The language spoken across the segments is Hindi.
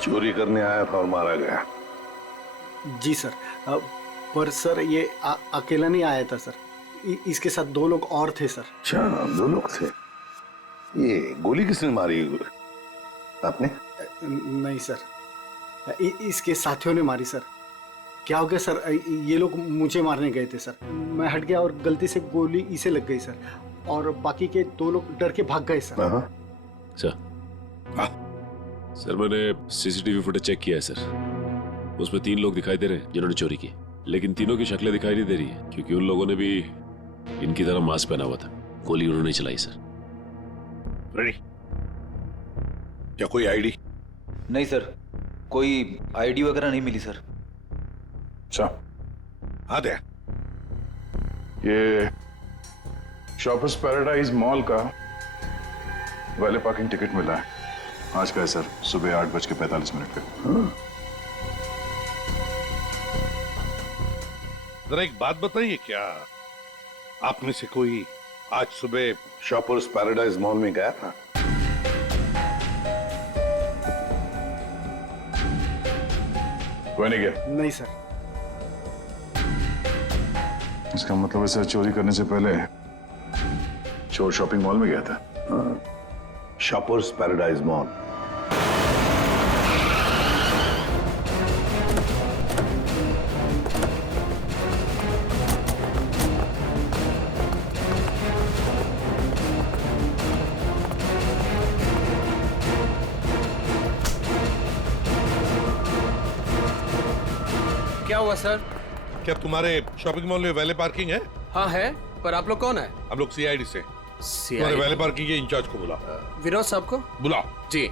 चोरी करने आया था और मारा गया। जी सर। पर सर ये अकेला नहीं आया था सर, इसके साथ 2 लोग और थे सर। अच्छा, 2 लोग थे। ये गोली किसने मारी? आपने? नहीं सर, इसके साथियों ने मारी सर। क्या हो गया सर, ये लोग मुझे मारने गए थे सर, मैं हट गया और गलती से गोली इसे लग गई सर, और बाकी के 2 लोग डर के भाग गए सर। सर मैंने सीसीटीवी फुटेज चेक किया है सर, उसमें 3 लोग दिखाई दे रहे हैं जिन्होंने चोरी की, लेकिन तीनों की शक्लें दिखाई नहीं दे रही है क्योंकि उन लोगों ने भी इनकी तरह मास्क पहना हुआ था। गोली उन्होंने चलाई सर। रेडी? क्या कोई आईडी? नहीं सर, कोई आईडी वगैरह नहीं मिली सर। अच्छा, हाँ दे। ये शॉपर्स पैराडाइज मॉल का वैले पार्किंग टिकट मिला है आज का है सर, सुबह 8:45 पे। जरा एक बात बताइए, क्या आप में से कोई आज सुबह शॉपर्स पैराडाइज मॉल में गया था? कोई नहीं गया? नहीं सर। इसका मतलब ऐसा चोरी करने से पहले चोर शॉपिंग मॉल में गया था। Shoppers paradise mall. क्या हुआ सर? क्या तुम्हारे शॉपिंग मॉल में वैले पार्किंग है? हाँ है, पर आप लोग कौन है? हम लोग सीआईडी से। तुम्हारे वैले पार्किंग के इंचार्ज को बुलाओ। विनोद साहब को बुलाओ। जी।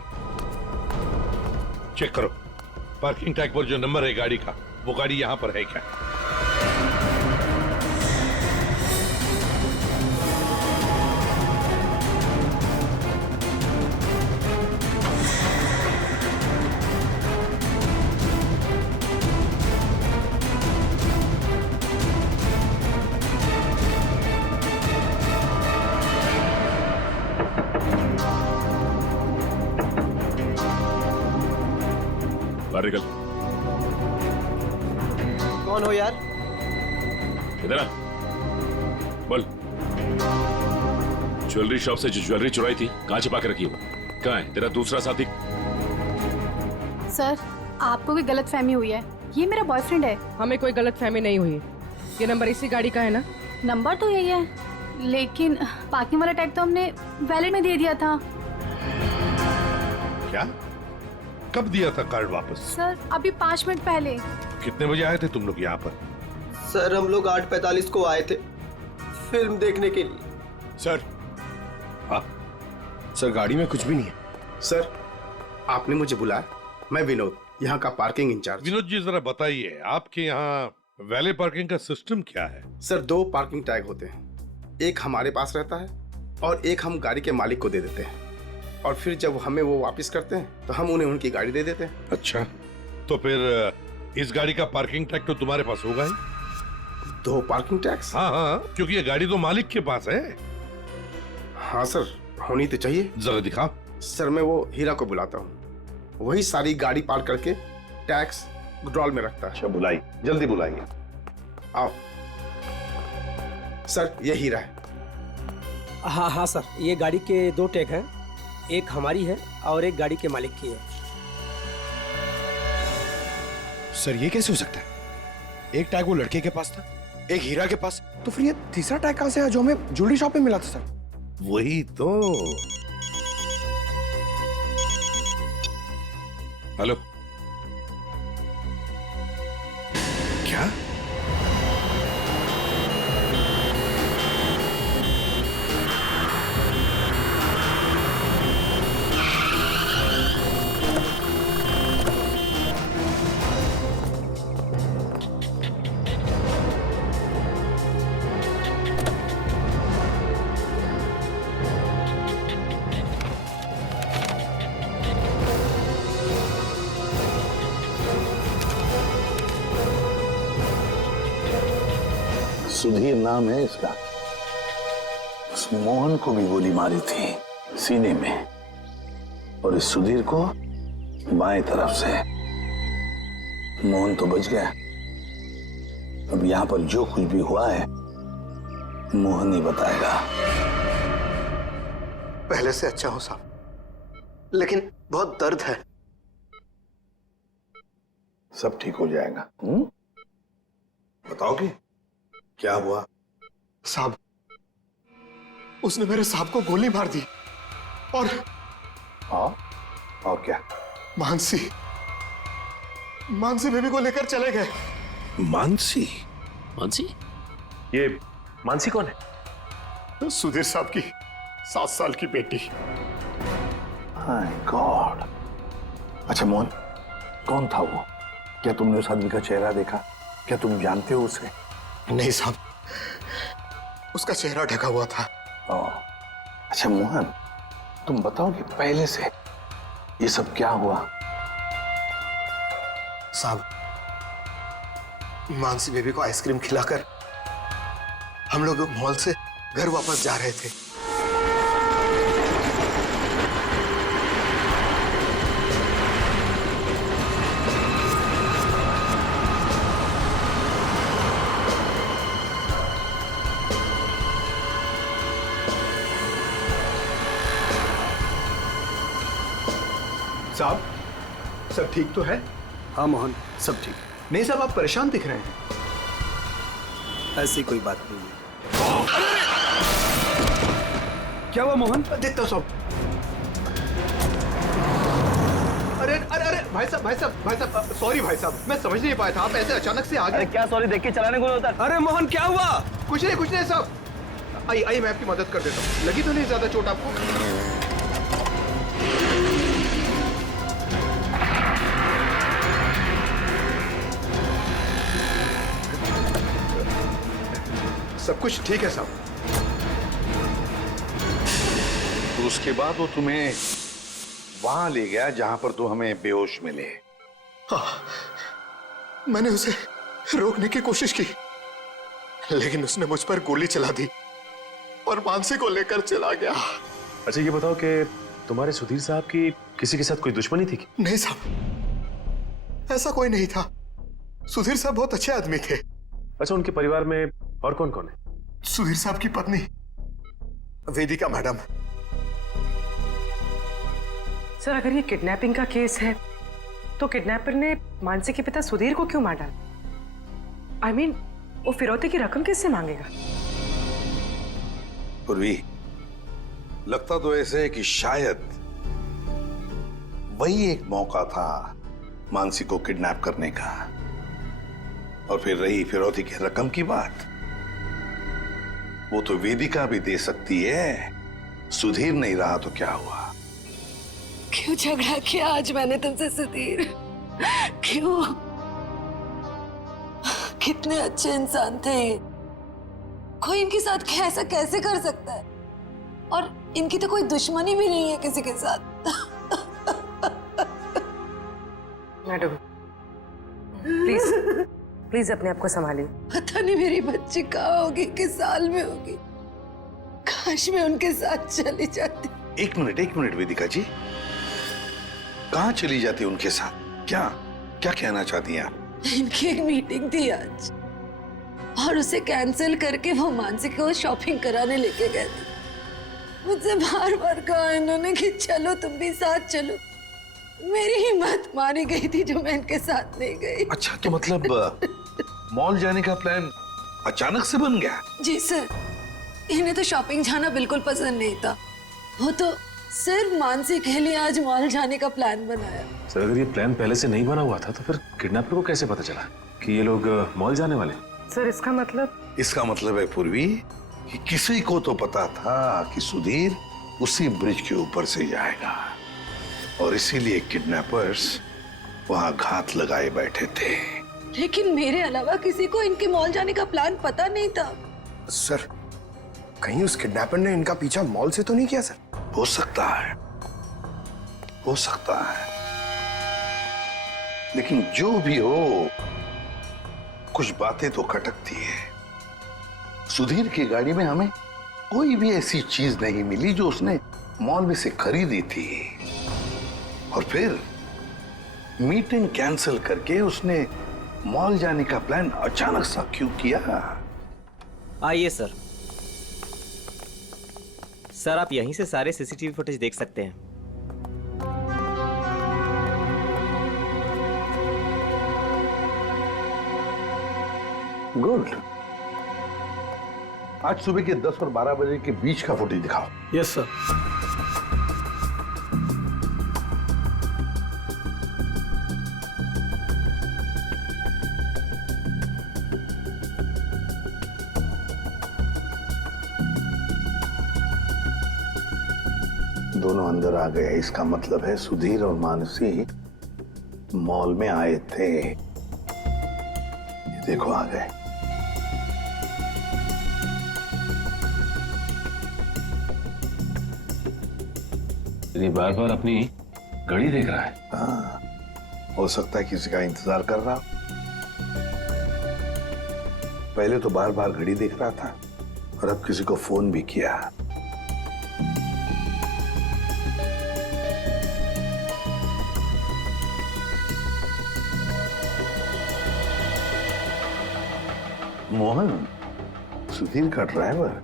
चेक करो पार्किंग टैग पर जो नंबर है गाड़ी का, वो गाड़ी यहाँ पर है क्या? बाहर निकल। कौन हो यार? इधर आ, बोल। ज्वेलरी शॉप से जो ज्वेलरी चुराई थी कहाँ छिपा के रखी हो? कहाँ है तेरा दूसरा साथी? सर, आपको कोई गलतफहमी हुई है, ये मेरा बॉयफ्रेंड है। हमें कोई गलतफहमी नहीं हुई। ये नंबर इसी गाड़ी का है ना? नंबर तो यही है, लेकिन पार्किंग वाला टैग तो हमने वैलेट में दे दिया था। क्या? कब दिया था कार्ड वापस? सर, अभी 5 मिनट पहले। कितने बजे आए थे तुम लोग यहाँ पर? सर हम लोग 8:45 को आए थे फिल्म देखने के लिए। सर, हाँ सर गाड़ी में कुछ भी नहीं है। सर, आपने मुझे बुलाया, मैं विनोद, यहाँ का पार्किंग इंचार्ज। विनोद जी जरा बताइए, आपके यहाँ वैले पार्किंग का सिस्टम क्या है? सर, 2 पार्किंग टैग होते हैं, एक हमारे पास रहता है और एक हम गाड़ी के मालिक को दे देते हैं, और फिर जब हमें वो वापस करते हैं तो हम उन्हें उनकी गाड़ी दे देते हैं। अच्छा, तो फिर इस गाड़ी का पार्किंग टैग तो तुम्हारे पास होगा ही? 2 पार्किंग टैक्स? हाँ हाँ, क्योंकि ये गाड़ी तो मालिक के पास है। हाँ सर, होनी तो चाहिए। जरा दिखाओ। सर, मैं वो हीरा को बुलाता हूँ, वही सारी गाड़ी पार्क करके टैक्स ड्रॉल में रखता है। अच्छा, बुलाइए, जल्दी बुलाइए। आओ सर, ये हीरा है। हाँ हाँ सर, ये गाड़ी के 2 टैग हैं, एक हमारी है और एक गाड़ी के मालिक की है। सर, ये कैसे हो सकता है? एक टैग वो लड़के के पास था, एक हीरा के पास, तो फिर ये तीसरा टैग कहाँ से है जो हमें ज्वेलरी शॉप में मिला था? सर, वही तो। हेलो, क्या? सुधीर नाम है इसका। उस मोहन को भी गोली मारी थी सीने में, और इस सुधीर को बाएं तरफ से। मोहन तो बच गया। अब यहां पर जो कुछ भी हुआ है मोहन ही बताएगा। पहले से अच्छा हो साहब, लेकिन बहुत दर्द है। सब ठीक हो जाएगा। बताओगे क्या हुआ? साहब, उसने मेरे साहब को गोली मार दी और क्या? मानसी बेबी को लेकर चले गए। मानसी? मानसी? ये मानसी कौन है? सुधीर साहब की 7 साल की बेटी। My God. अच्छा मोहन, कौन था वो? क्या तुमने उस आदमी का चेहरा देखा? क्या तुम जानते हो उसे? नहीं साहब, उसका चेहरा ढका हुआ था। अच्छा मोहन, तुम बताओगे पहले से ये सब क्या हुआ? साहब, मानसी बेबी को आइसक्रीम खिलाकर हम लोग मॉल से घर वापस जा रहे थे। साहब, सब ठीक तो है? हाँ मोहन, सब ठीक। नहीं साहब, आप परेशान दिख रहे हैं। ऐसी कोई बात नहीं है। क्या हुआ मोहन? देखता हूं साहब। अरे अरे अरे भाई साहब, सॉरी भाई साहब, मैं समझ नहीं पाया था, आप ऐसे अचानक से आ गए। अरे क्या सॉरी, देख के चलाने को होता। अरे मोहन क्या हुआ? कुछ नहीं साहब। आइए मैं आपकी मदद कर देता हूँ। लगी तो नहीं ज्यादा चोट आपको? सब कुछ ठीक है साहब। तो उसके बाद वो तुम्हें वहां ले गया जहां पर तुम हमें बेहोश मिले। हाँ, मैंने उसे रोकने की कोशिश की, लेकिन उसने मुझ पर गोली चला दी और मानसी को लेकर चला गया। अच्छा ये बताओ कि तुम्हारे सुधीर साहब की किसी के साथ कोई दुश्मनी थी? नहीं साहब, ऐसा कोई नहीं था। सुधीर साहब बहुत अच्छे आदमी थे। अच्छा, उनके परिवार में और कौन कौन है? सुधीर साहब की पत्नी वेदिका मैडम। सर, अगर ये किडनैपिंग का केस है तो किडनैपर ने मानसी के पिता सुधीर को क्यों मार डाला? I mean, वो फिरौती की रकम किससे मांगेगा? पूर्वी, लगता तो ऐसे है कि शायद वही एक मौका था मानसी को किडनैप करने का। और फिर रही फिरौती की रकम की बात, वो तो वेदिका भी दे सकती है। सुधीर नहीं रहा तो क्या हुआ? क्यों झगड़ा किया आज मैंने तुमसे सुधीर? क्यों? कितने अच्छे इंसान थे ये। कोई इनके साथ ऐसा कैसे कर सकता है? और इनकी तो कोई दुश्मनी भी नहीं है किसी के साथ। मैडम प्लीज प्लीज अपने आप को संभालिए। पता नहीं मेरी बच्ची कहाँ होगी, किस साल में होगी। काश मैं उनके साथ चली जाती। एक मिनट वेदिका जी, कहाँ चली जाती उनके साथ? क्या कहना चाहती हैं आप? इनकी एक मीटिंग थी आज और उसे कैंसिल करके वो मानसी को शॉपिंग कराने लेके गए थे। मुझसे बार बार कहा इन्होंने कि चलो तुम भी साथ चलो। मेरी हिम्मत मारी गई थी जो मैं इनके साथ नहीं गई। अच्छा, तो मतलब मॉल जाने का प्लान अचानक से बन गया? जी सर, इन्हें तो शॉपिंग जाना बिल्कुल पसंद नहीं था। वो तो सिर्फ मानसी के लिए आज मॉल जाने का प्लान बनाया। सर, अगर ये प्लान पहले से नहीं बना हुआ था तो फिर किडनैपर को कैसे पता चला कि ये लोग मॉल जाने वाले? सर इसका मतलब है पूर्वी कि किसी को तो पता था कि सुधीर उसी ब्रिज के ऊपर से जाएगा और इसीलिए किडनैपर्स वहां घात लगाए बैठे थे। लेकिन मेरे अलावा किसी को इनके मॉल जाने का प्लान पता नहीं था। सर, कहीं उस किडनैपर ने इनका पीछा मॉल से तो नहीं किया? सर, हो सकता है, लेकिन जो भी हो, कुछ बातें तो खटकती है। सुधीर की गाड़ी में हमें कोई भी ऐसी चीज नहीं मिली जो उसने मॉल में से खरीदी थी। और फिर मीटिंग कैंसिल करके उसने मॉल जाने का प्लान अचानक सा क्यों किया? आइए सर। सर आप यहीं से सारे सीसीटीवी फुटेज देख सकते हैं। गुड। आज सुबह के 10 और 12 बजे के बीच का फुटेज दिखाओ। Yes sir. दोनों अंदर आ गए, इसका मतलब है सुधीर और मानसी मॉल में आए थे। ये देखो आ गए। ये बार बार अपनी घड़ी देख रहा है। हाँ, हो सकता है किसी का इंतजार कर रहा। पहले तो बार बार घड़ी देख रहा था और अब किसी को फोन भी किया। मोहन, सुधीर का ड्राइवर।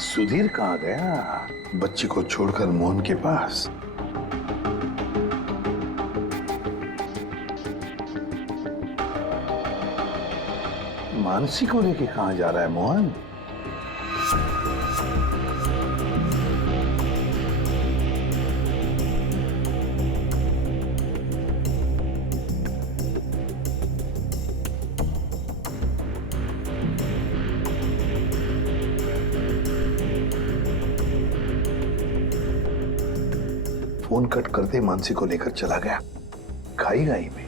सुधीर कहाँ गया? बच्ची को छोड़कर मोहन के पास। मानसी को लेके कहाँ जा रहा है मोहन? फोन कट करते मानसी को लेकर चला गया खाई गाई में।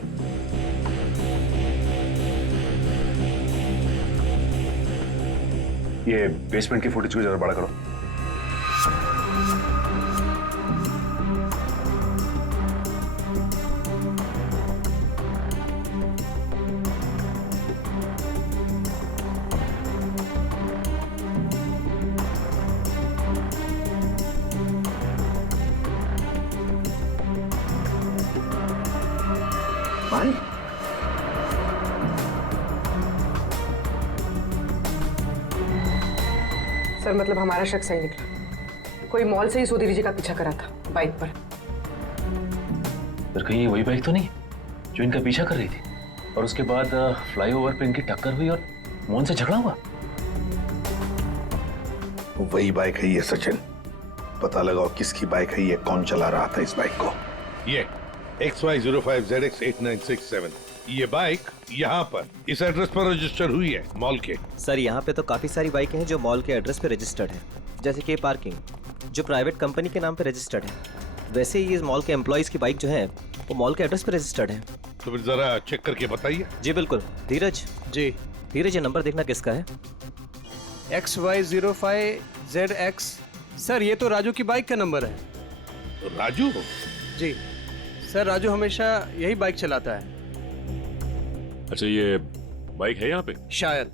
ये बेसमेंट की फुटेज को जरा बड़ा करो। भाई सर मतलब हमारा शक सही निकला। कोई मॉल से ही सुधीर जी का पीछा करा था बाइक पर। फिर कहीं ये वही बाइक तो नहीं जो इनका पीछा कर रही थी और उसके बाद फ्लाईओवर पे इनकी टक्कर हुई और मोहन से झगड़ा हुआ? वही बाइक है ये सचिन। पता लगाओ किसकी बाइक है ये, कौन चला रहा था इस बाइक को। ये XY05ZX8967 ये बाइक यहाँ पर इस एड्रेस पर रजिस्टर हुई है मॉल के। सर यहाँ पे तो काफी सारी बाइकें हैं जो मॉल के एड्रेस पे रजिस्टर्ड है, जैसे कि पार्किंग जो प्राइवेट कंपनी के नाम पे रजिस्टर्ड है। वैसे ही इस मॉल के एम्प्लॉइज की बाइक जो है वो मॉल के एड्रेस पे रजिस्टर्ड है। तो फिर जरा चेक करके बताइए। जी बिल्कुल। धीरज जी। धीरज ये नंबर देखना किसका है? XY05ZX। सर ये तो राजू की बाइक का नंबर है। तो राजू? जी सर, राजू हमेशा यही बाइक चलाता है। अच्छा ये बाइक है यहाँ पे? शायद।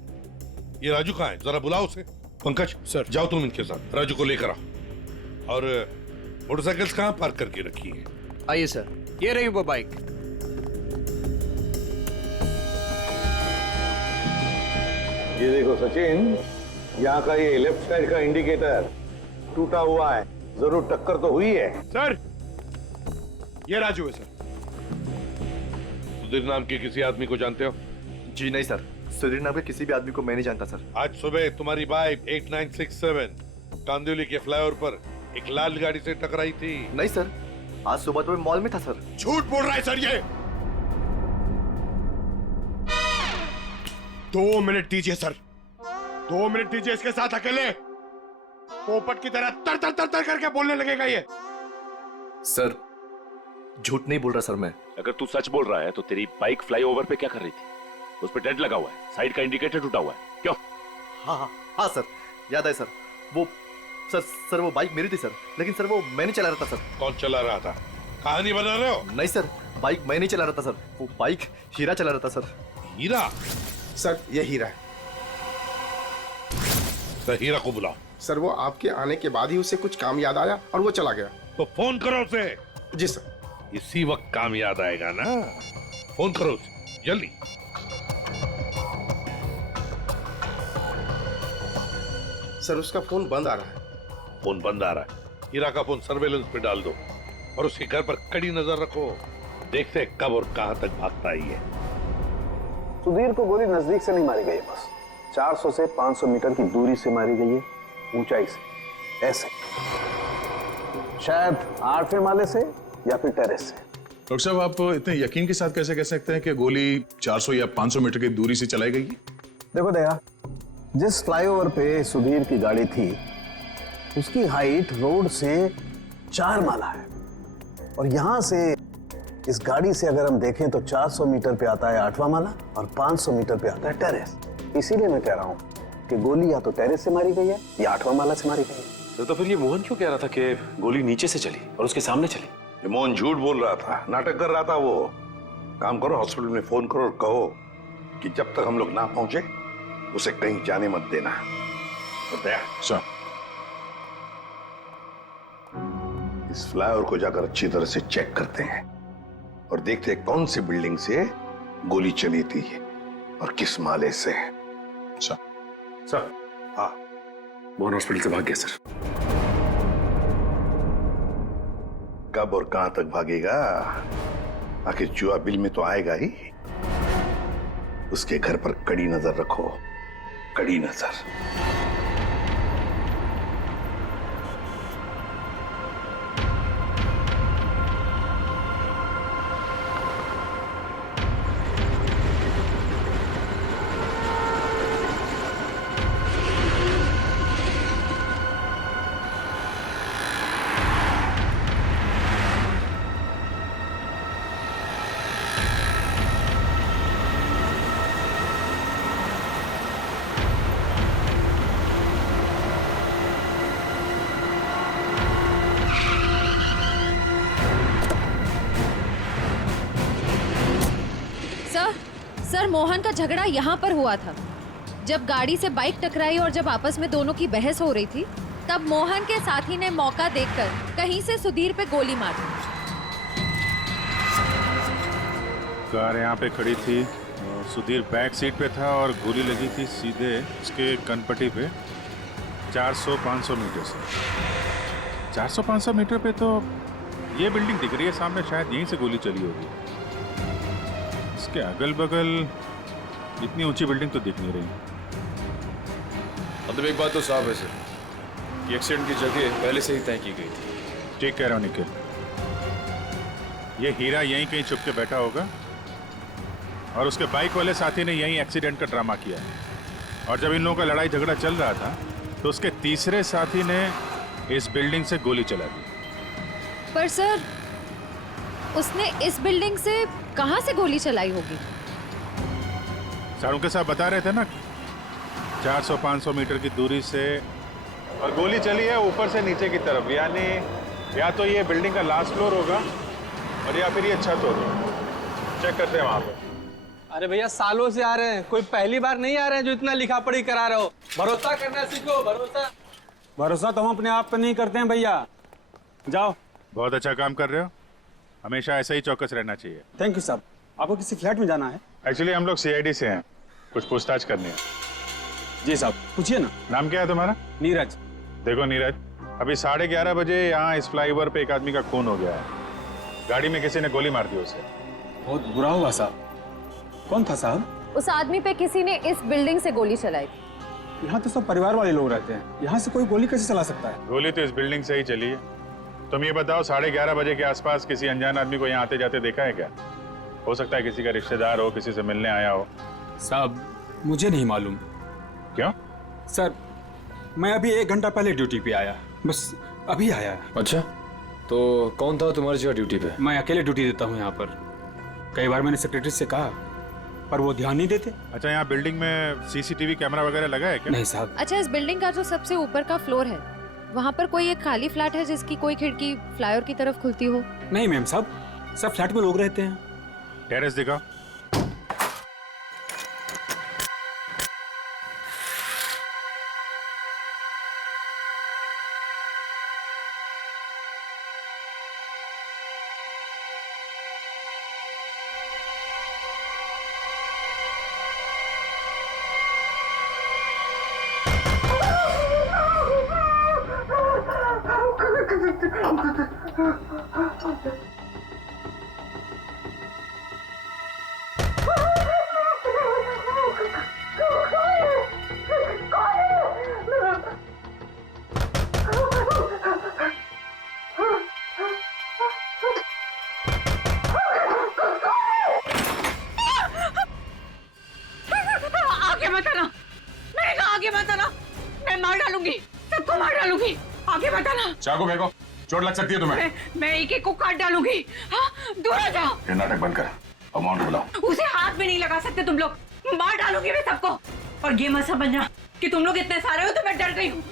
ये राजू कहाँ है? जरा बुलाओ उसे। पंकज सर जाओ तुम इनके साथ, राजू को लेकर आओ। और मोटरसाइकिल्स कहाँ पार्क करके रखी है? आइए सर, ये रही वो बाइक। ये देखो सचिन, यहाँ का ये लेफ्ट साइड का इंडिकेटर टूटा हुआ है, जरूर टक्कर तो हुई है। सर ये राजू है सर। सुधीर नाम के किसी आदमी को जानते हो? जी नहीं सर, सुधीर नाम के किसी भी आदमी को मैं नहीं जानता सर। आज सुबह तुम्हारी बाइक 8967 कांदिवली के फ्लाईओवर पर एक लाल गाड़ी से टकराई थी। नहीं सर, आज सुबह तो मैं मॉल में था सर। झूठ बोल रहा है सर ये। 2 मिनट दीजिए सर, 2 मिनट दीजिए। इसके साथ अकेले पोपट की तरह तर तर तर तर करके बोलने लगेगा ये। सर झूठ नहीं बोल रहा सर मैं। अगर तू सच बोल रहा है तो तेरी बाइक फ्लाईओवर पे क्या कर रही थी? उस पे डेंट लगा हुआ है, साइड का इंडिकेटर टूटा हुआ है, क्यों? हाँ सर, याद है सर। वो सर वो बाइक मेरी थी सर, लेकिन सर वो मैं नहीं चला रहा था सर। कौन चला रहा था? कहानी बना रहे हो? नहीं सर, बाइक मैं नहीं चला रहा था सर, वो बाइक हीरा चला रहा था सर। हीरा? सर ये हीरा है। सर हीरा को बुलाओ। सर वो आपके आने के बाद ही उसे कुछ काम याद आया और वो चला गया। तो फोन करो उसे। जी सर। इसी वक्त काम याद आएगा ना, फोन करो उसे जल्दी। सर उसका फोन बंद आ रहा है। फोन बंद आ रहा है? हीरा का फोन सर्वेलेंस पे डाल दो और उसके घर पर कड़ी नजर रखो। देखते हैं कब और कहां तक भागता ही है। सुधीर को गोली नजदीक से नहीं मारी गई है, बस 400 से 500 मीटर की दूरी से मारी गई है, ऊंचाई से, ऐसे शायद 8वें माले से या फिर टेरेस से। डॉक्टर साहब, आप इतने यकीन के साथ कैसे कह सकते हैं कि गोली 400 या 500 मीटर की दूरी से चलाई गई? देखो दया, जिस फ्लाईओवर पे सुधीर की गाड़ी थी उसकी हाइट रोड से 4 माला है, और यहां से इस गाड़ी से अगर हम देखें तो 400 मीटर पे आता है 8वां माला और 500 मीटर पे आता है टेरेस। इसीलिए मैं कह रहा हूं कि गोली या तो टेरेस से मारी गई है या 8वां माला से मारी गई है। तो फिर ये मोहन क्यों कह रहा था कि गोली नीचे से चली और उसके सामने चली? ये मोहन झूठ बोल रहा था, नाटक कर रहा था वो। काम करो, हॉस्पिटल में फोन करो और कहो कि जब तक हम लोग ना पहुंचे उसे कहीं जाने मत देना। बताया सर। इस फ्लाईओवर को जाकर अच्छी तरह से चेक करते हैं और देखते हैं कौन सी बिल्डिंग से गोली चली थी और किस माले से। सर। हाँ, मोहन हॉस्पिटल से भाग गया सर। कब और कहां तक भागेगा? आखिर जुआ बिल में तो आएगा ही। उसके घर पर कड़ी नजर रखो, कड़ी नजर। सर, मोहन का झगड़ा यहाँ पर हुआ था। जब गाड़ी से बाइक टकराई और जब आपस में दोनों की बहस हो रही थी, तब मोहन के साथी ने मौका देखकर कहीं से सुधीर पे गोली मार दी। कार यहाँ पे खड़ी थी और सुधीर बैक सीट पे था और गोली लगी थी सीधे उसके कनपट्टी पे 400-500 मीटर से। 400-500 मीटर पे तो ये बिल्डिंग दिख रही है सामने, शायद यहीं से गोली चली होगी। इसके अगल बगल इतनी ऊंची बिल्डिंग तो दिख नहीं रही। मतलब एक बात तो साफ है सर, ये एक्सीडेंट की जगह पहले से ही तय की गई थी। ठीक कह रहा हूँ निखिल, ये हीरा यहीं कहीं छुप के बैठा होगा और उसके बाइक वाले साथी ने यहीं एक्सीडेंट का ड्रामा किया है। और जब इन लोगों का लड़ाई झगड़ा चल रहा था तो उसके तीसरे साथी ने इस बिल्डिंग से गोली चला दी। पर सर, उसने इस बिल्डिंग से कहां से गोली चलाई होगी? सारों के साथ बता रहे थे ना, 400-500 मीटर की दूरी से, और गोली चली है ऊपर से नीचे की तरफ, यानी या तो ये बिल्डिंग का लास्ट फ्लोर होगा और या फिर ये छत होगी। चेक करते हैं वहां पे। अरे भैया, सालों से आ रहे हैं, कोई पहली बार नहीं आ रहे हैं जो इतना लिखा पढ़ी करा रहे हो। भरोसा करना सीखो, भरोसा। भरोसा तो हम अपने आप पे नहीं करते हैं भैया। जाओ। बहुत अच्छा काम कर रहे हो, हमेशा ऐसा ही चौकस रहना चाहिए। थैंक यू साहब। आपको किसी फ्लैट में जाना है? एक्चुअली हम लोग सीआईडी से हैं, कुछ पूछताछ करनी है। जी साहब, पूछिए ना। नाम क्या है तुम्हारा? नीरज। देखो नीरज, अभी 11:30 बजे यहाँ इस फ्लाईओवर पे एक आदमी का खून हो गया है। गाड़ी में किसी ने गोली मार दी उसे। बहुत बुरा हुआ साहब। कौन था साहब? उस आदमी पे किसी ने इस बिल्डिंग से गोली चलाई। यहाँ तो सब परिवार वाले लोग रहते हैं, यहाँ से कोई गोली कैसे चला सकता है? गोली तो इस बिल्डिंग से ही चली है। तुम ये बताओ, 11:30 बजे के आसपास किसी अनजान आदमी को यहाँ आते जाते देखा है क्या? हो सकता है किसी का रिश्तेदार हो, किसी से मिलने आया हो। साहब, मुझे नहीं मालूम। क्यों? सर, मैं अभी 1 घंटा पहले ड्यूटी पे आया, बस अभी आया। अच्छा, तो कौन था तुम्हारी जगह ड्यूटी पे? मैं अकेले ड्यूटी देता हूँ यहाँ पर। कई बार मैंने सेक्रेटरी से कहा पर वो ध्यान नहीं देते। अच्छा, यहाँ बिल्डिंग में सीसीटीवी कैमरा वगैरह लगा है क्या? नहीं साहब। अच्छा, इस बिल्डिंग का जो सबसे ऊपर का फ्लोर है, वहाँ पर कोई एक खाली फ्लैट है जिसकी कोई खिड़की फ्लाईओवर की तरफ खुलती हो? नहीं मैम साहब, सब फ्लैट में लोग रहते हैं। टेरेस दिखाओ। आगे मत आना, मैंने कहा आगे मत आना, मैं मार डालूंगी, सबको मार डालूंगी, आगे मत आना। चाकू फेंको, चोट लग सकती है तुम्हें। मैं एक एक को काट डालूंगी। हाँ, दूर हो जाओ। ये नाटक बंद कर, अमाउंट बुलाओ। उसे हाथ भी नहीं लगा सकते तुम लोग, मार डालूंगी मैं सबको। और ये मत समझना कि तुम लोग इतने सारे हो तो मैं डर गई हूँ,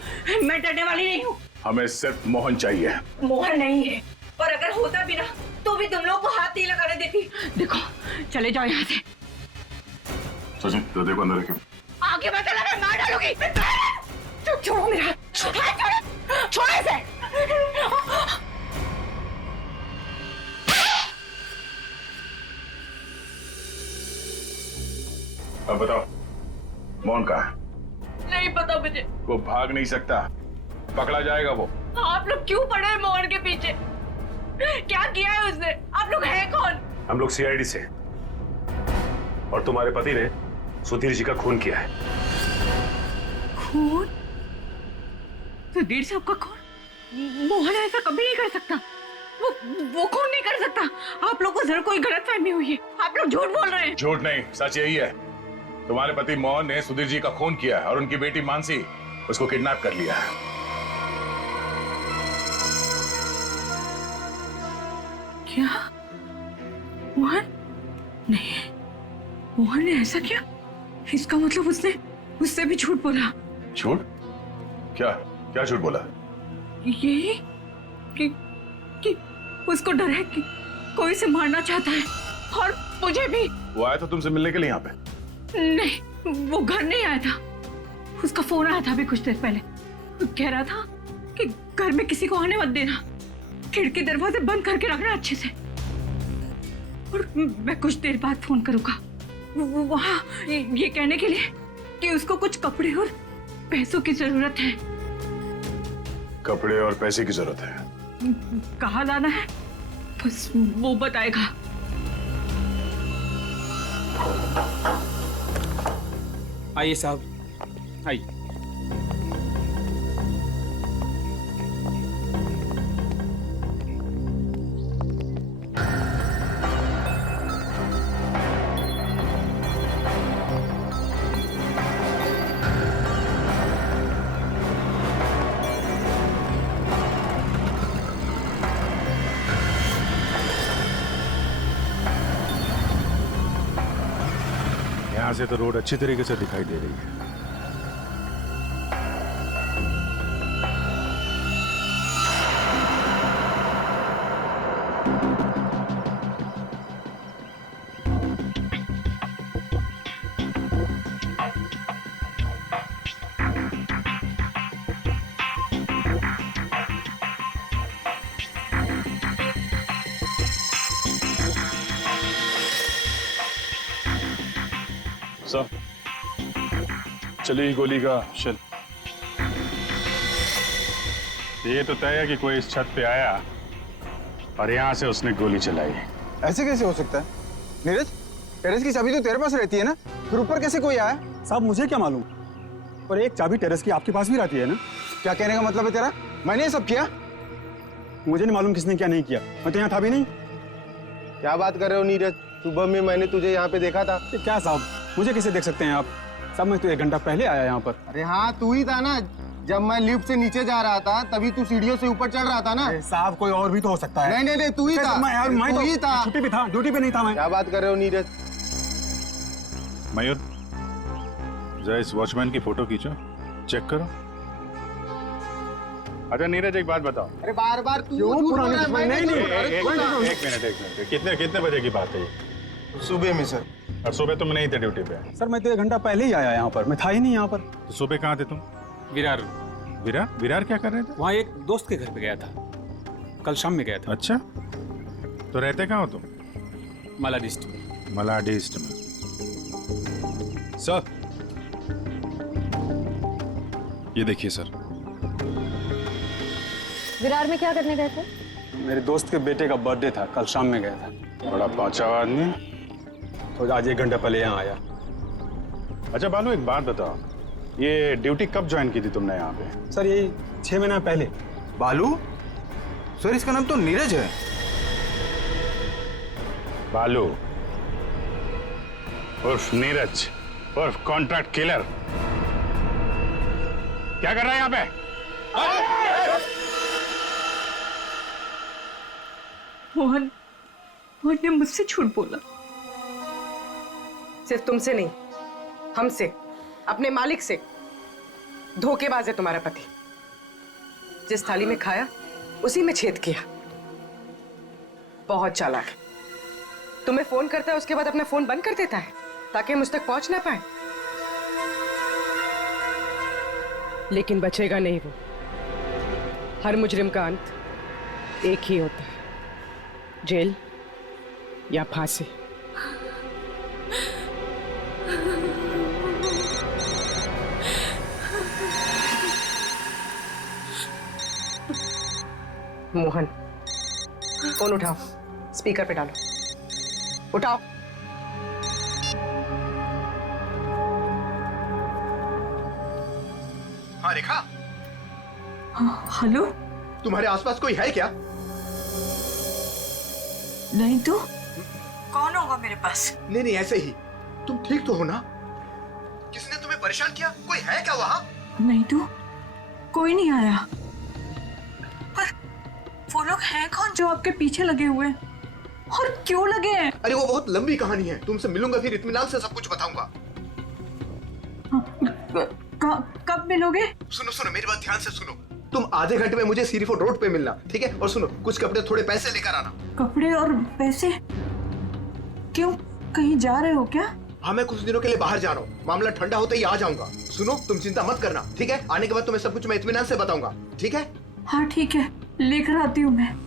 मैं डरने वाली नहीं हूँ। हमें सिर्फ मोहन चाहिए। मोहन नहीं है, और अगर होता भी ना तो भी तुम लोग को हाथ नहीं लगाने देती। देखो, चले जाओ यहाँ से। सचिन, तो देखो अंदर रखो। आगे मत आना, मैं मार डालूंगी। छोड़ो मेरा हाथ, छोड़ो, छोड़ो इसे। अब बताओ, मोहन कहाँ है? नहीं पता मुझे। वो भाग नहीं सकता, पकड़ा जाएगा वो। आप लोग क्यों पड़े हैं मोहन के पीछे? क्या किया है उसने? आप लोग हैं कौन? हम लोग सीआईडी से, और तुम्हारे पति ने सुधीर जी का खून किया है। खून? सुधीर साहब का खून? मोहन ऐसा कभी नहीं कर सकता, वो खून नहीं कर सकता। आप लोग को जरूर कोई गलतफहमी हुई है, आप लोग झूठ बोल रहे हैं। झूठ नहीं, सच यही है। तुम्हारे पति मोहन ने सुधीर जी का खून किया है और उनकी बेटी मानसी उसको किडनैप कर लिया है। क्या? मोहन? नहीं, मोहन ने ऐसा किया? इसका मतलब उसने उससे भी झूठ बोला। झूठ? क्या क्या झूठ बोला? यही कि उसको डर है कि कोई उसे मारना चाहता है, और मुझे भी। वो आया था तुमसे मिलने के लिए यहाँ पे? नहीं, वो घर नहीं आया था। उसका फोन आया था अभी कुछ देर पहले, कह रहा था कि घर में किसी को आने मत देना, खिड़की दरवाजे बंद करके रखना अच्छे से, और मैं कुछ देर बाद फोन करूंगा वहाँ ये कहने के लिए कि उसको कुछ कपड़े और पैसों की जरूरत है। कपड़े और पैसे की जरूरत है? कहाँ लाना है बस वो बताएगा। आइए साहब, आइए। यहाँ से तो रोड अच्छी तरीके से दिखाई दे रही है। सर, चली गोली का शेल। ये तो तय है कि कोई इस छत पे आया और यहाँ से उसने गोली चलाई। ऐसे कैसे हो सकता है? नीरज, टेरेस की चाबी तो तेरे पास रहती है ना, फिर ऊपर कैसे कोई आया? साहब मुझे क्या मालूम, पर एक चाबी टेरेस की आपके पास भी रहती है ना? क्या कहने का मतलब है तेरा? मैंने ये सब किया? मुझे नहीं मालूम किसने क्या नहीं किया, मैं तो यहाँ था भी नहीं। क्या बात कर रहे हो नीरज? सुबह में मैंने तुझे यहाँ पे देखा था। क्या साहब, मुझे कैसे देख सकते हैं आप? साहब मैं तो 1 घंटा पहले आया यहाँ पर। अरे हाँ, तू ही था ना, जब मैं लिफ्ट से नीचे जा रहा था तभी तू सीढ़ियों से ऊपर चढ़ रहा था ना। साहब कोई और भी तो हो सकता है। नहीं, तू ही था। मैं तू ही था। छुट्टी पे था, ड्यूटी पे नहीं था मैं। क्या बात कर रहे हो नीरज? मयूर, जरा इस वॉचमैन की फोटो खींचो, चेक करो। अच्छा नीरज, एक बात बताओ। अरे बार बार तू क्यों पुरानी नहीं, एक मिनट, कितने बजे की बात है ये? सुबह में सर। और सुबह तुम नहीं थे ड्यूटी पे? सर मैं तो 1 घंटा पहले ही आया यहाँ पर, मैं था ही नहीं यहाँ पर। तो सुबह कहाँ थे तुम? विरार। विरार क्या कर रहे थे? वहाँ एक दोस्त के घर पे गया था, कल शाम में गया था। अच्छा, तो रहते कहाँ हो तुम? मलाडिस्ट में। मलाडिस्ट में। सर, ये देखिए सर, विरार में क्या करने गए थे? मेरे दोस्त के बेटे का बर्थडे था, कल शाम में गया था। बड़ा पहुंचा हुआ आदमी। तो आज 1 घंटा पहले यहाँ आया। अच्छा बालू, एक बात बताओ, ये ड्यूटी कब ज्वाइन की थी तुमने यहाँ पे? सर यही 6 महीना पहले। बालू? सर इसका नाम तो नीरज है। बालू उर्फ नीरज उर्फ कॉन्ट्रैक्ट किलर, क्या कर रहा है यहाँ पे? मोहन ने मुझसे झूठ बोला। सिर्फ तुमसे नहीं, हमसे, अपने मालिक से। धोखेबाज है तुम्हारा पति। जिस थाली में खाया उसी में छेद किया। बहुत चालाक है। तुम्हें फोन करता है, उसके बाद अपना फोन बंद कर देता है ताकि मुझ तक पहुंच ना पाए। लेकिन बचेगा नहीं वो। हर मुजरिम का अंत एक ही होता है, जेल या फांसी। मोहन, फोन उठाओ, स्पीकर पे डालो। उठाओ। हाँ रेखा। हेलो, तुम्हारे आसपास कोई है क्या? नहीं तो कौन होगा मेरे पास? नहीं नहीं, ऐसे ही। तुम ठीक तो हो ना? किसने तुम्हें परेशान किया? कोई है क्या वहाँ? नहीं तो कोई नहीं आया। पर वो लोग हैं कौन जो आपके पीछे लगे हुए हैं? और क्यों लगे हैं? अरे वो बहुत लंबी कहानी है, तुमसे मिलूंगा फिर इत्मीनान से सब कुछ बताऊंगा। कब मिलोगे? सुनो सुनो, मेरी बात ध्यान से सुनो। तुम आधे घंटे में मुझे सीरीफोर्ड रोड पे मिलना, ठीक है? और सुनो, कुछ कपड़े थोड़े पैसे लेकर आना। कपड़े और पैसे? क्यों, कहीं जा रहे हो क्या? हाँ, मैं कुछ दिनों के लिए बाहर जा रहा हूँ। मामला ठंडा होते ही आ जाऊंगा। सुनो, तुम चिंता मत करना, ठीक है? आने के बाद तुम्हें सब कुछ मैं इत्मीनान से बताऊंगा, ठीक है? हाँ ठीक है, लेकर आती हूँ मैं।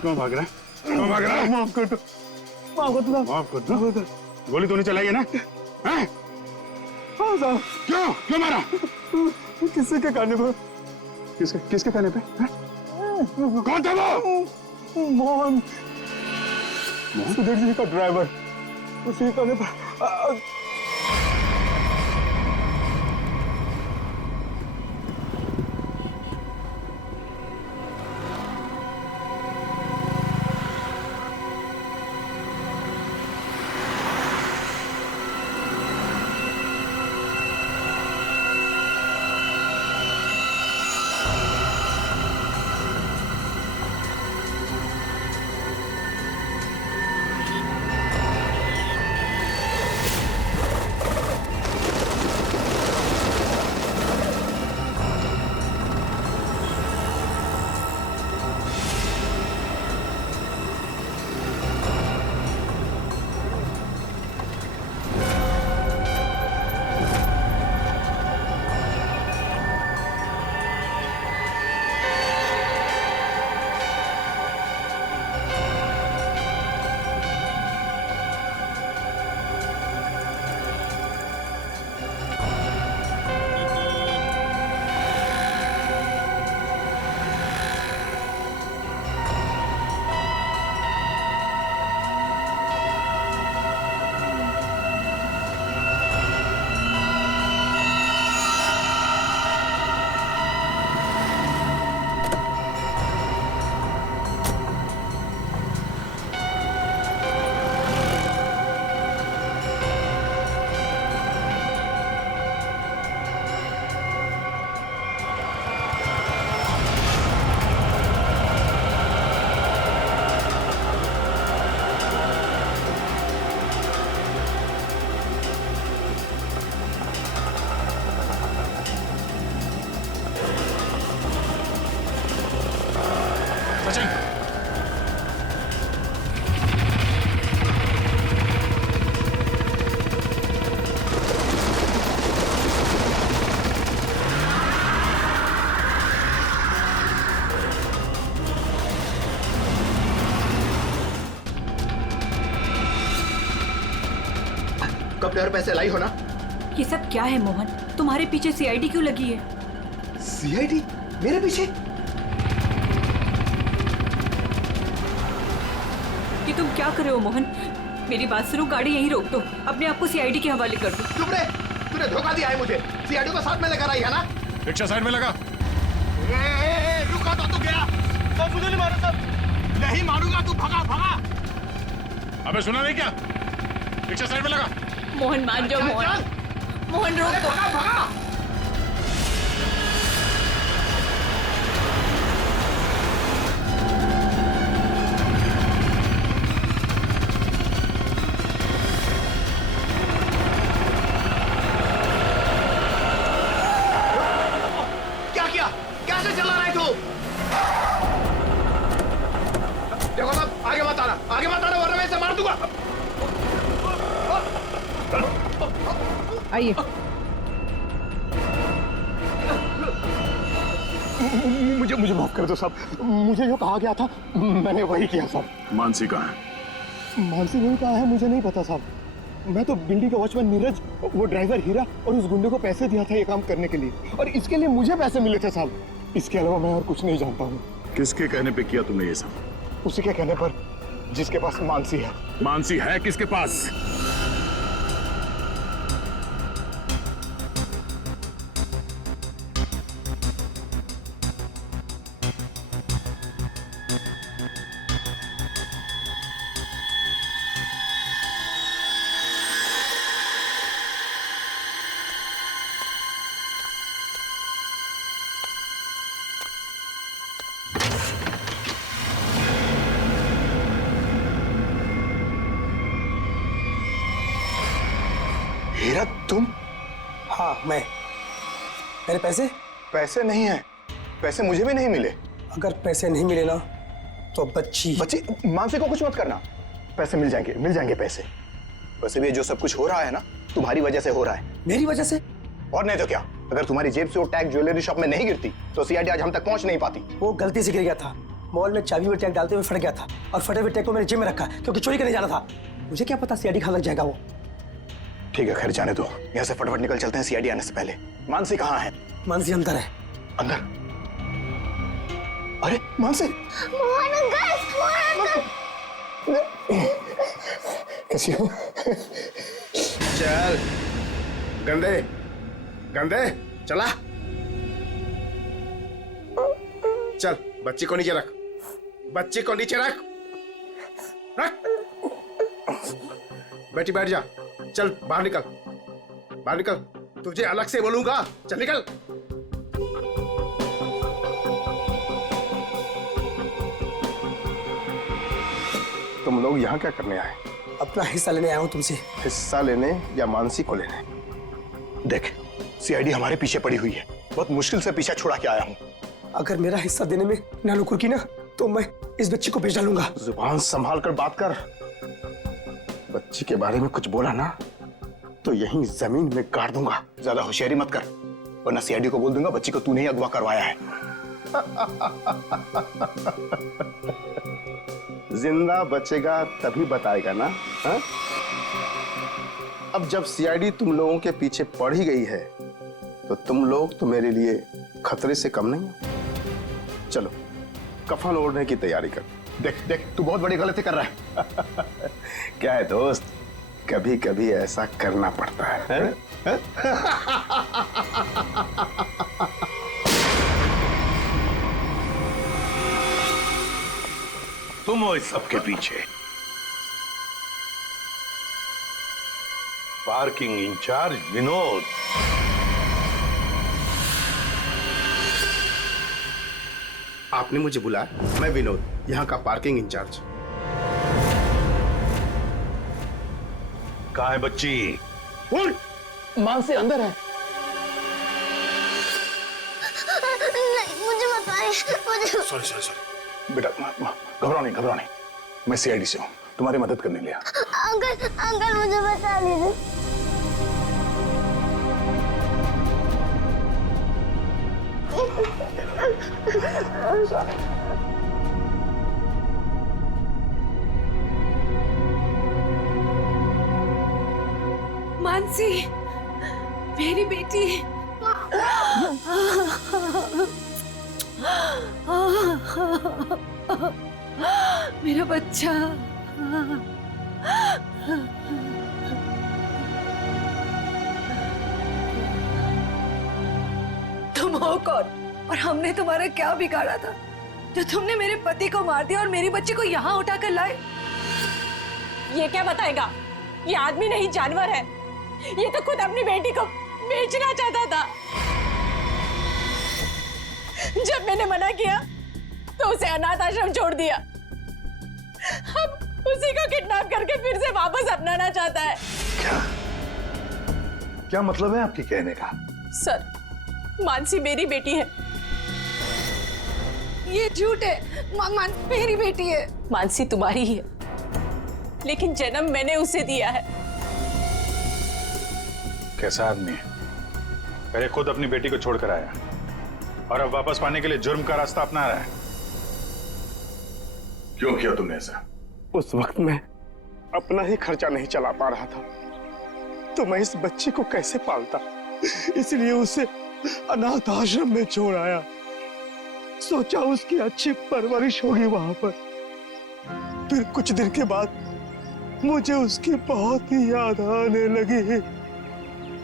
क्यों भाग रहा है? क्यों भाग रहा है? माफ कर दो, माफ कर दो। गोली तो नहीं चलाई है ना? हैं? हाँ साहब। क्यों मारा? किसी के कहने पर। किसके कहने पे? कौन था वो? मोहन, सुधीर जी का ड्राइवर। उसी कहने पर। कपड़े और पैसे लाई हो ना? ये सब क्या है मोहन? तुम्हारे पीछे सीआईडी क्यों लगी है? सीआईडी मेरे पीछे? ये तुम क्या कर रहे हो मोहन? मेरी बात सुनो, गाड़ी यहीं रोक दो, अपने आप को सीआईडी के हवाले कर दो। चुप रहे, तूने धोखा दिया है मुझे। सीआईडी को साथ में लेकर आई है ना? रिक्शा साइड में लगा। रुका तो गया। तो मुझे नहीं मारो सब। नहीं मारूंगा, तू भगा भगा। अबे सुना नहीं क्या? रिक्शा साइड में लगा। मोहन मान जाओ मोहन। मोहन रोक दो। भगा भगा। क्या किया? कैसे चला रहा है तू? देखो साहब, आगे मत आना वरना मैं इसे मार दूंगा। आइए। मुझे माफ कर दो साहब। मुझे जो कहा गया था मैंने वही किया साहब। मानसी कहाँ है? मानसी नहीं कहा है, मुझे नहीं पता साहब। मैं तो बिल्डिंग का वॉचमैन नीरज, वो ड्राइवर हीरा और उस गुंडे को पैसे दिया था ये काम करने के लिए, और इसके लिए मुझे पैसे मिले थे साहब। इसके अलावा मैं और कुछ नहीं जानता हूँ। किसके कहने पे किया तुमने ये सब? उसी के कहने पर, जिसके पास मानसी है। मानसी है किसके पास? हीरा तुम? हाँ मैं। मेरे पैसे? पैसे नहीं है। पैसे मुझे भी नहीं मिले। अगर पैसे नहीं मिले ना तो बच्ची मानसी को कुछ मत करना। पैसे मिल जाएंगे पैसे। वैसे भी जो सब कुछ हो रहा है ना, तुम्हारी वजह से हो रहा है। मेरी वजह से? और नहीं तो क्या। अगर तुम्हारी जेब से वो टैग ज्वेलरी शॉप में नहीं गिरती तो सीआईडी आज हम तक पहुंच नहीं पाती। वो गलती से गिर गया था। मॉल में चाबी में टैग डालते हुए फट गया था, और फटे हुए टैग को मैंने जेब में रखा क्योंकि चोरी करने जाना था। मुझे क्या पता सीआईडी कहाँ लग जाएगा वो। ठीक है, खैर जाने दो। यहाँ से फटाफट निकल चलते हैं सीआईडी आने से पहले। मानसी कहाँ है? मानसी अंदर है। अंदर? अरे मानसी! मोहन अंकल! कैसी हो? चल गंदे गंदे चला। चल बच्ची को नीचे रख, बच्ची को नीचे रख। बेटी बैठ जा। चल बाहर निकल, बाहर निकल। तुझे अलग से बोलूंगा। चल निकल। तुम लोग यहाँ क्या करने आए? अपना हिस्सा लेने आया हूँ तुमसे। हिस्सा लेने या मानसी को लेने? देख, सीआईडी हमारे पीछे पड़ी हुई है। बहुत मुश्किल से पीछा छुड़ा के आया हूँ। अगर मेरा हिस्सा देने में नानुकुर की ना तो मैं इस बच्ची को बेच डालूंगा। जुबान संभाल कर बात कर। बच्ची के बारे में कुछ बोला ना तो यहीं जमीन में गाड़ दूंगा। ज्यादा होशियारी मत कर, वरना सीआईडी को बोल दूंगा बच्ची को तूने ही अगवा करवाया है। जिंदा बचेगा तभी बताएगा ना। हा? अब जब सीआईडी तुम लोगों के पीछे पड़ ही गई है तो तुम लोग तो मेरे लिए खतरे से कम नहीं हो। चलो कफन ओढ़ने की तैयारी कर। देख देख, तू बहुत बड़ी गलती कर रहा है। क्या है दोस्त, कभी कभी ऐसा करना पड़ता है? तुम हो इस सब के पीछे? Parking incharge Vinod. आपने मुझे बुलाया? मैं विनोद, यहाँ का पार्किंग इंचार्ज। कहाँ है बच्ची? मानसी अंदर है। नहीं, मुझे बताइए। सॉरी बेटा, घबराओ नहीं। मैं सीआईडी से हूँ, तुम्हारी मदद करने लिया। अंकल मुझे बता दीजिए। मानसी, मेरी बेटी। मेरा बच्चा। तुम हो कौन और हमने तुम्हारा क्या बिगाड़ा था जो तुमने मेरे पति को मार दिया और मेरी बच्ची को यहाँ उठा कर लाए? ये क्या बताएगा? ये आदमी नहीं जानवर है। ये तो खुद अपनी बेटी को बेचना चाहता था। जब मैंने मना किया तो उसे अनाथ आश्रम छोड़ दिया। अब उसी को किडनैप करके फिर से वापस अपनाना चाहता है। क्या मतलब है आपके कहने का? सर, मानसी मेरी बेटी है। ये झूठ है। मानसी मेरी बेटी है। मानसी तुम्हारी ही है, लेकिन जन्म मैंने उसे दिया है। कैसा आदमी है? पहले खुद अपनी बेटी को छोड़कर आया और अब वापस पाने के लिए जुर्म का रास्ता अपना रहा है। क्यों किया तुमने ऐसा? उस वक्त मैं अपना ही खर्चा नहीं चला पा रहा था, तो मैं इस बच्ची को कैसे पालता, इसलिए उसे अनाथ आश्रम में छोड़ आया। सोचा उसकी अच्छी परवरिश होगी वहां पर। फिर कुछ दिन के बाद मुझे उसकी बहुत ही याद आने लगी।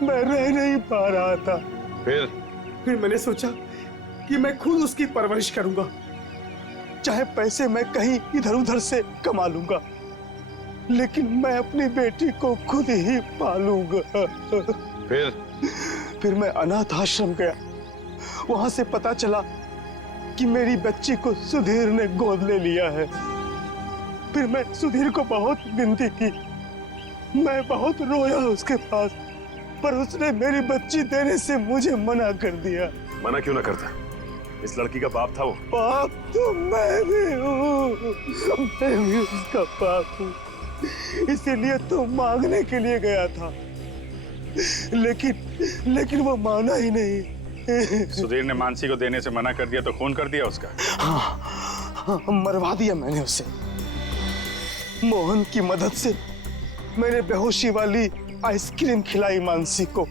मैं रह नहीं पा रहा था। फिर मैंने सोचा कि मैं खुद उसकी परवरिश करूंगा, चाहे पैसे मैं कहीं इधर उधर से कमा लूंगा, लेकिन मैं अपनी बेटी को खुद ही पालूंगा। फिर मैं अनाथ आश्रम गया। वहां से पता चला कि मेरी बच्ची को सुधीर ने गोद ले लिया है। फिर मैं सुधीर को बहुत विनती की, मैं बहुत रोया उसके पास, पर उसने मेरी बच्ची देने से मुझे मना कर दिया। मना क्यों ना करता? इस लड़की का बाप था वो। बाप तो मैं भी हूँ, मैं भी उसका बाप हूँ, इसीलिए तो मांगने के लिए गया था, लेकिन वो माना ही नहीं। सुधीर ने मानसी को देने से मना कर दिया तो खून कर दिया उसका? हाँ, मरवा दिया मैंने उसे। मोहन की मदद से मैंने बेहोशी वाली आइसक्रीम खिलाई मानसी को,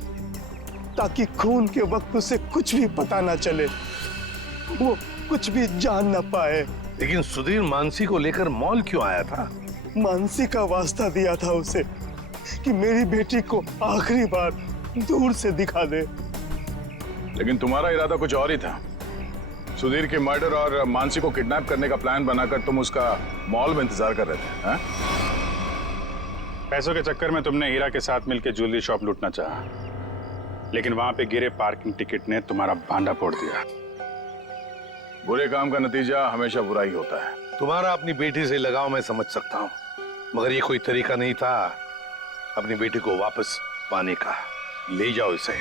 ताकि खून के वक्त उसे कुछ भी पता ना चले, वो कुछ भी जान ना पाए। लेकिन सुधीर मानसी को लेकर मॉल क्यों आया था? मानसी का वास्ता दिया था उसे कि मेरी बेटी को आखिरी बार दूर से दिखा दे। लेकिन तुम्हारा इरादा कुछ और ही था। सुधीर के मर्डर और मानसी को किडनैप करने का प्लान बनाकर तुम उसका मॉल में इंतजार कर रहे थे, हाँ? पैसों के चक्कर में तुमने हीरा के साथ मिलकर ज्वेलरी शॉप लूटना चाहा, लेकिन वहां पे गिरे पार्किंग टिकट ने तुम्हारा भांडा फोड़ दिया। बुरे काम का नतीजा हमेशा बुरा ही होता है। तुम्हारा अपनी बेटी से लगाव मैं समझ सकता हूँ, मगर ये कोई तरीका नहीं था अपनी बेटी को वापस पाने का। ले जाओ इसे।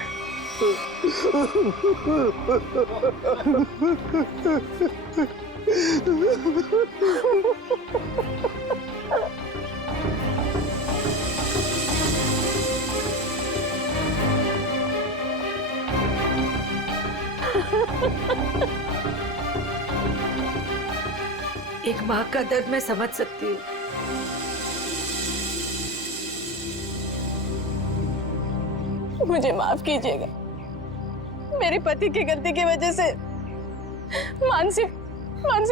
एक माँ का दर्द मैं समझ सकती हूँ। मुझे माफ कीजिएगा, मेरे पति की गलती की वजह से मानसी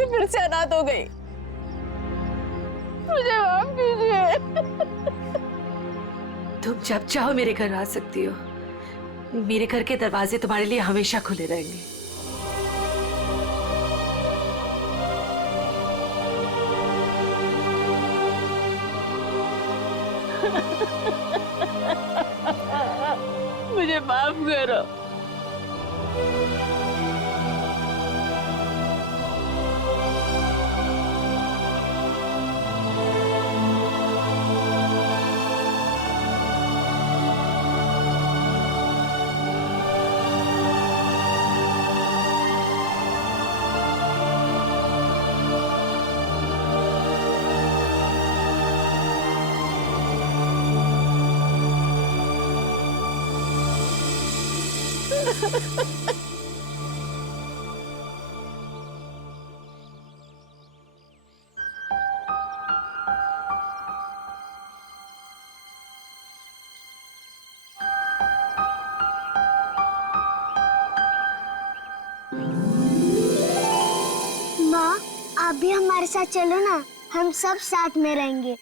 फिर से अनाथ हो गई। मुझे माफ कीजिए। तुम जब चाहो मेरे घर आ सकती हो। मेरे घर के दरवाजे तुम्हारे लिए हमेशा खुले रहेंगे। मुझे माफ करो। आप भी हमारे साथ चलो ना, हम सब साथ में रहेंगे।